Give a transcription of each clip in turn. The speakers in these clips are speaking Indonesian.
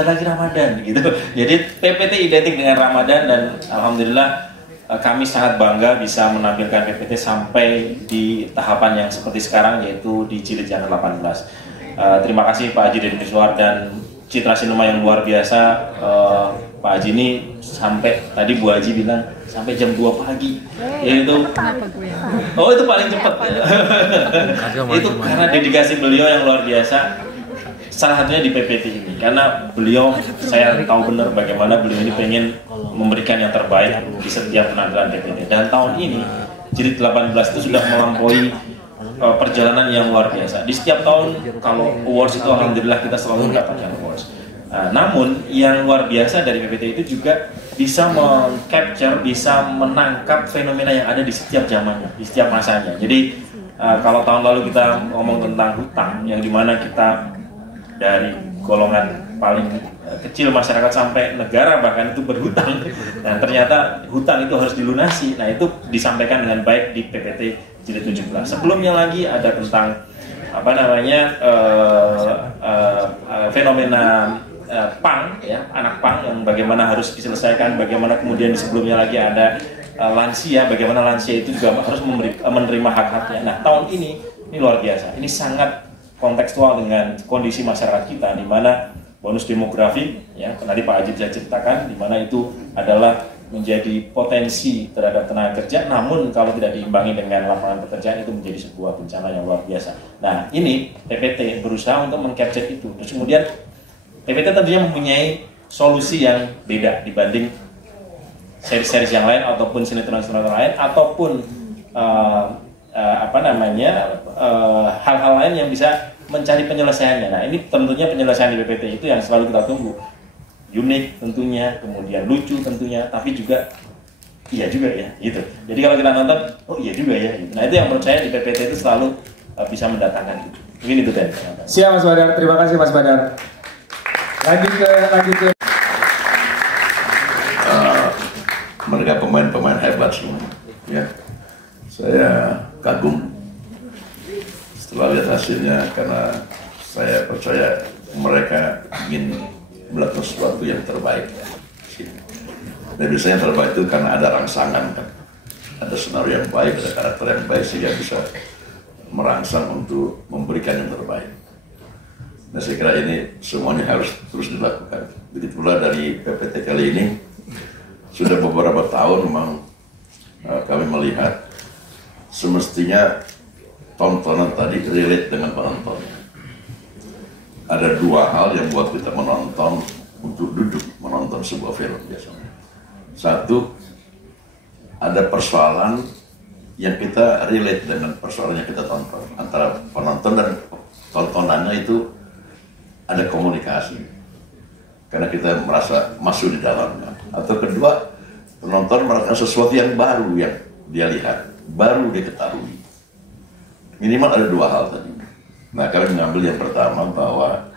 sebentar lagi Ramadan gitu. Jadi PPT identik dengan Ramadan dan alhamdulillah kami sangat bangga bisa menampilkan PPT sampai di tahapan yang seperti sekarang, yaitu di Jilid yang ke-18. Terima kasih Pak Haji Deddy Miswar dan Citra Sinema yang luar biasa. Pak Haji ini sampai tadi Bu Haji bilang sampai jam 2 pagi. Yaitu oh itu paling cepat. Itu karena dedikasi beliau yang luar biasa. Salah satunya di PPT ini, karena beliau, saya tahu benar bagaimana beliau ini pengen memberikan yang terbaik di setiap penampilan PPT. Dan tahun ini Jilid 18 itu sudah melampaui perjalanan yang luar biasa. Di setiap tahun kalau awards itu alhamdulillah kita selalu mendapatkan awards. Namun yang luar biasa dari PPT itu juga bisa meng-capture, bisa menangkap fenomena yang ada di setiap zamannya, di setiap masanya. Jadi kalau tahun lalu kita ngomong tentang hutang, yang dimana kita dari golongan paling kecil masyarakat sampai negara bahkan itu berhutang, dan ternyata hutang itu harus dilunasi. Nah itu disampaikan dengan baik di PPT Jilid 17. Sebelumnya lagi ada tentang apa namanya fenomena punk ya, anak punk yang bagaimana harus diselesaikan, bagaimana kemudian sebelumnya lagi ada lansia, bagaimana lansia itu juga harus menerima hak-haknya. Nah tahun ini luar biasa, ini sangat kontekstual dengan kondisi masyarakat kita, di mana bonus demografi ya tadi Pak Haji bisa ceritakan, di mana itu adalah menjadi potensi terhadap tenaga kerja, namun kalau tidak diimbangi dengan lapangan pekerjaan itu menjadi sebuah bencana yang luar biasa. Nah ini PPT berusaha untuk meng-capture itu. Terus kemudian PPT tentunya mempunyai solusi yang beda dibanding seri-seri yang lain ataupun sinetron-sinetron lain ataupun hal-hal lain yang bisa mencari penyelesaiannya. Nah ini tentunya penyelesaian di PPT itu yang selalu kita tunggu, unik tentunya, kemudian lucu tentunya, tapi juga iya juga ya gitu. Jadi kalau kita nonton, oh iya juga ya gitu. Nah itu yang menurut saya di PPT itu selalu bisa mendatangkan gitu. Mungkin itu tadi. Siap Mas Badar, terima kasih Mas Badar. Lanjut ke mereka pemain-pemain hebat semua ya. Saya kagum setelah lihat hasilnya, karena saya percaya mereka ingin melakukan sesuatu yang terbaik. Dan biasanya yang terbaik itu karena ada rangsangan kan, ada senario yang baik, ada karakter yang baik sehingga bisa merangsang untuk memberikan yang terbaik. Nah saya kira ini semuanya harus terus dilakukan. Begitu pula dari PPT kali ini, sudah beberapa tahun memang kami melihat semestinya tontonan tadi relate dengan penonton. Ada dua hal yang buat kita menonton untuk duduk menonton sebuah film biasanya. Satu, ada persoalan yang kita relate dengan persoalan yang kita tonton. Antara penonton dan tontonannya itu ada komunikasi, karena kita merasa masuk di dalamnya. Atau kedua, penonton merasakan sesuatu yang baru yang dia lihat, baru dia ketahui. Minimal ada dua hal tadi. Nah kami mengambil yang pertama bahwa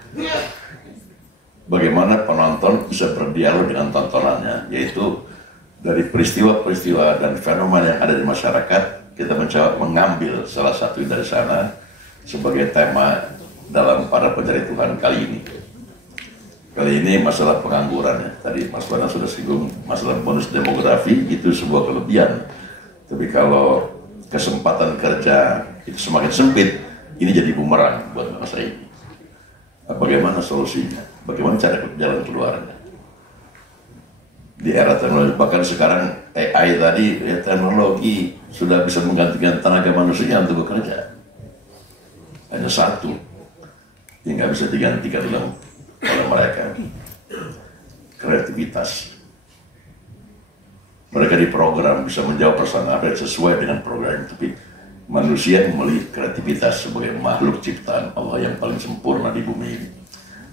bagaimana penonton bisa berdialog dengan tontonannya, yaitu dari peristiwa-peristiwa dan fenomena yang ada di masyarakat, kita mencoba mengambil salah satu dari sana sebagai tema dalam Para Pencari Tuhan kali ini. Kali ini masalah pengangguran ya. Tadi Mas Bana sudah singgung masalah bonus demografi, itu sebuah kelebihan. Tapi kalau kesempatan kerja itu semakin sempit, ini jadi bumerang buat masa ini. Bagaimana solusinya? Bagaimana cara jalan keluarnya? Di era teknologi, bahkan sekarang AI tadi, ya, teknologi sudah bisa menggantikan tenaga manusia untuk bekerja. Hanya satu yang nggak bisa digantikan oleh mereka, kreativitas. Mereka diprogram bisa menjawab persoalan apa sesuai dengan program, tapi manusia memiliki kreativitas sebagai makhluk ciptaan Allah yang paling sempurna di bumi ini.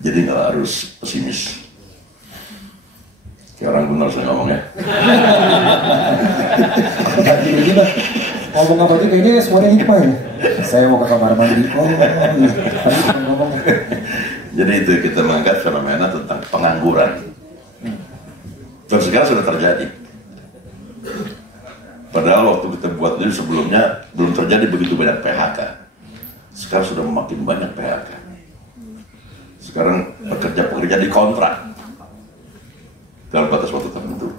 Jadi nggak harus pesimis. Kayak orang benar saya ngomong ya. gini, ngomong apa aja kayaknya semuanya hikmah ya. Saya mau ke kamar mandi, ngomong. Jadi itu kita mengangkat fenomena tentang pengangguran. Dan sekarang sudah terjadi. Padahal waktu kita buat ini sebelumnya belum terjadi begitu banyak PHK. Sekarang sudah makin banyak PHK. Sekarang pekerja-pekerja di kontrak dalam batas waktu tertentu.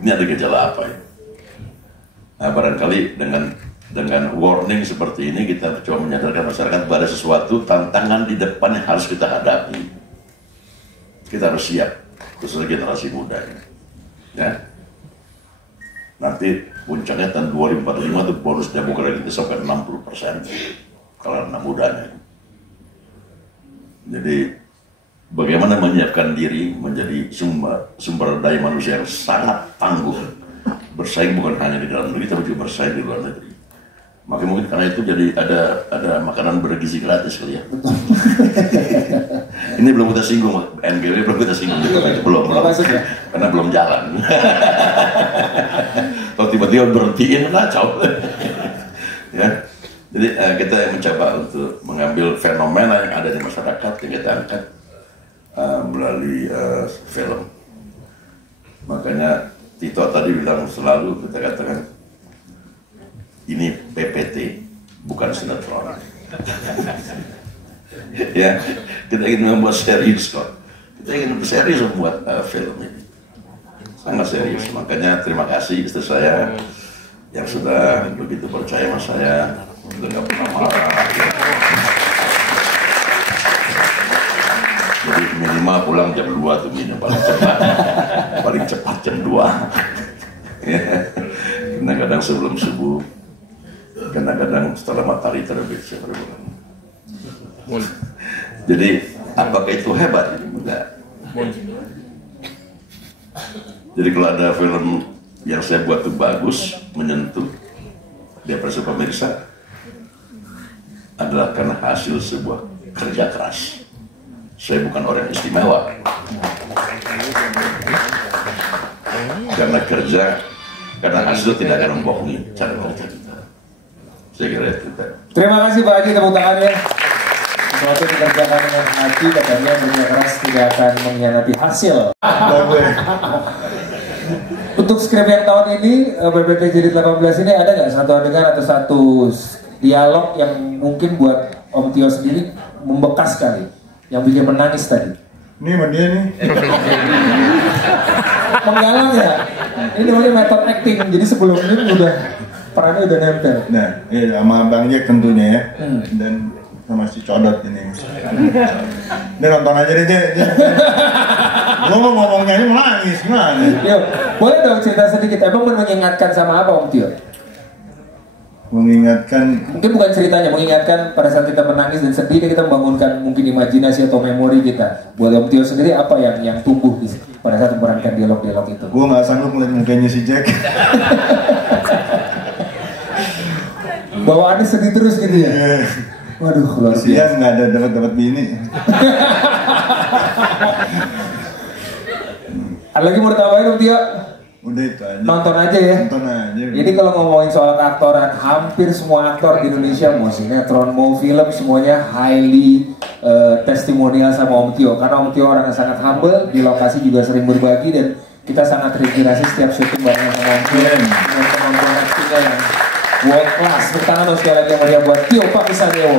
Ini ada gejala apa ya? Nah, barangkali dengan warning seperti ini kita coba menyadarkan masyarakat pada sesuatu tantangan di depan yang harus kita hadapi. Kita harus siap, khususnya generasi muda ini. Ya. Nanti puncaknya tahun 2045 itu bonus demografi kita sampai 60% kalau anak mudanya. Jadi bagaimana menyiapkan diri menjadi sumber daya manusia yang sangat tangguh, bersaing bukan hanya di dalam negeri tapi juga bersaing di luar negeri. Maka mungkin karena itu jadi ada makanan bergizi gratis kali ya. Ini belum kita singgung, NGW belum kita singgung, belum karena belum jalan. Kalau tiba-tiba berhentiin kacau. Ya, jadi kita yang mencoba untuk mengambil fenomena yang ada di masyarakat yang kita angkat melalui film. Makanya Tito tadi bilang selalu kita katakan ini PPT bukan sinetron. Ya, kita ingin membuat serius kok. Kita ingin serius membuat film ini. Sangat serius. Makanya terima kasih istri saya yang sudah begitu percaya sama saya, sudah nggak pernah marah. Jadi minimal pulang jam 2 tuh minimal paling cepat jam 2. Ya. Kadang-kadang sebelum subuh, kadang-kadang setelah matahari terbit saya berpulang. Jadi apakah itu hebat? Enggak. Jadi kalau ada film yang saya buat itu bagus, menyentuh di apresiasi pemirsa, adalah karena hasil sebuah kerja keras. Saya bukan orang istimewa. Karena kerja, karena hasil tidak akan membohongi cara kerja kita. Saya kira itu. Terima kasih Pak Haji, tepuk tangannya. Sesuatu dikerjakan dengan hati, katanya kerja keras tidak akan mengkhianati hasil. Untuk skrip yang tahun ini, PPT Jilid 18 ini ada nggak satu adegan atau satu dialog yang mungkin buat Om Tio sendiri membekas sekali, yang bikin menangis tadi? Ini sama dia nih. Menggalang ya? Ini namanya metode acting, jadi sebelum ini udah perannya udah nempel. Nah, iya, sama Bang Jack tentunya ya. Dan sama si Codot ini. Ini nonton aja deh, Jack. Gue mau ngomong nyanyi nangis, gimana? Yo, boleh dong cerita sedikit, emang mengingatkan sama apa Om Tio? Mengingatkan, Mungkin bukan ceritanya, mengingatkan pada saat kita menangis dan sedih, kita membangunkan mungkin imajinasi atau memori kita. Buat Om Tio sendiri apa yang tumbuh pada saat memerankan dialog-dialog itu? gue gak sanggup ngeliat mukanya si Jack. Bawaannya sedih terus gitu ya? Waduh, luar biasa. Kasian gak ada dapat bini. Ada lagi mau ditambahin Om Tio? Udah itu aja. Nonton aja ya. Nonton aja. Jadi kalau ngomongin soal aktoran, hampir semua aktor di Indonesia, mau sinetron, mau film, semuanya highly testimonial sama Om Tio. Karena Om Tio orang yang sangat humble, di lokasi juga sering berbagi, dan kita sangat terinspirasi setiap syuting bareng sama Om Tio. Dengan kemampuan aktingnya yang world class. Bertangan dong sekali lagi yang meriah buat Tio Pakusadewo.